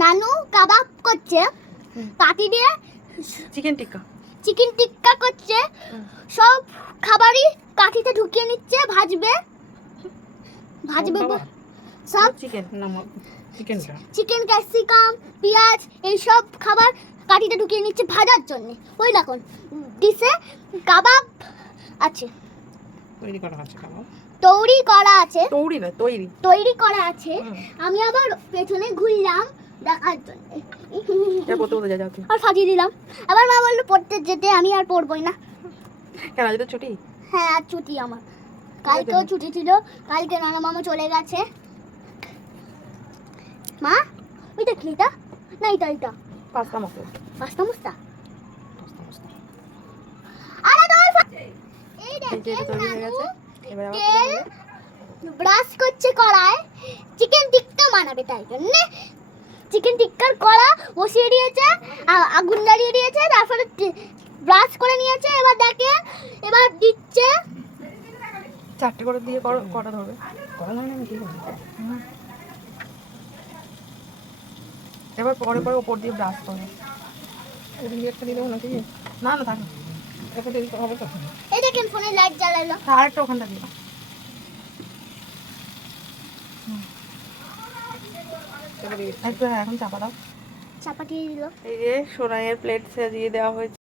নানু কাবাব করছে কাটি দিয়ে, চিকেন টিক্কা করছে। সব খাবারই কাঠিতে ঢুকিয়ে নিচ্ছে, ভাজবে সব চিকেন, ক্যাপসিকাম, পেঁয়াজ এইসব খাবার কাঠিতে ঢুকিয়ে নিচ্ছে ভাজার জন্য। ওই দেখুন ডিশে কাবাব আছে, তৈরি করা আছে। আমি আবার পেছনে ঘুরলাম দেখার জন্য, আর সাজিয়ে দিলাম। আবার মা বললো পড়তে যেতে, আমি আর পড়বই না। কেন আজ তো ছুটি? হ্যাঁ আজ ছুটি আমার, কালকেও ছুটি ছিল। কালকে নানা মামা চলে গেছে। মা ওইটা কি? এটা না, এটা পাস্তা মশলা। আরে এই দেখেন নানু তেল ব্রাশ করছে কড়ায়, চিকেন টিক্কা বানাবে, তাই জন্য চিকেন টিক্কার কড়া বসিয়ে দিয়েছে, আগুন জ্বালিয়ে দিয়েছে, তারপরে ব্রাশ করে নিয়েছে। এবার দেখেন, এবার দিচ্ছে 4টে করে দিয়ে কটা ধরবে, এবার পরে ওপর দিয়ে ব্রাশ করবে। একটা দিলেও নাকি না থাক, হবে তো। এই দেখেন ফোনে লাইট জ্বালালো, আরেকটা ওখানটা দিলাম। এখন চাপা দাও, চাপা দিয়ে দিল। এই যে সোনাইয়ের প্লেট সাজিয়ে দেওয়া হয়েছে।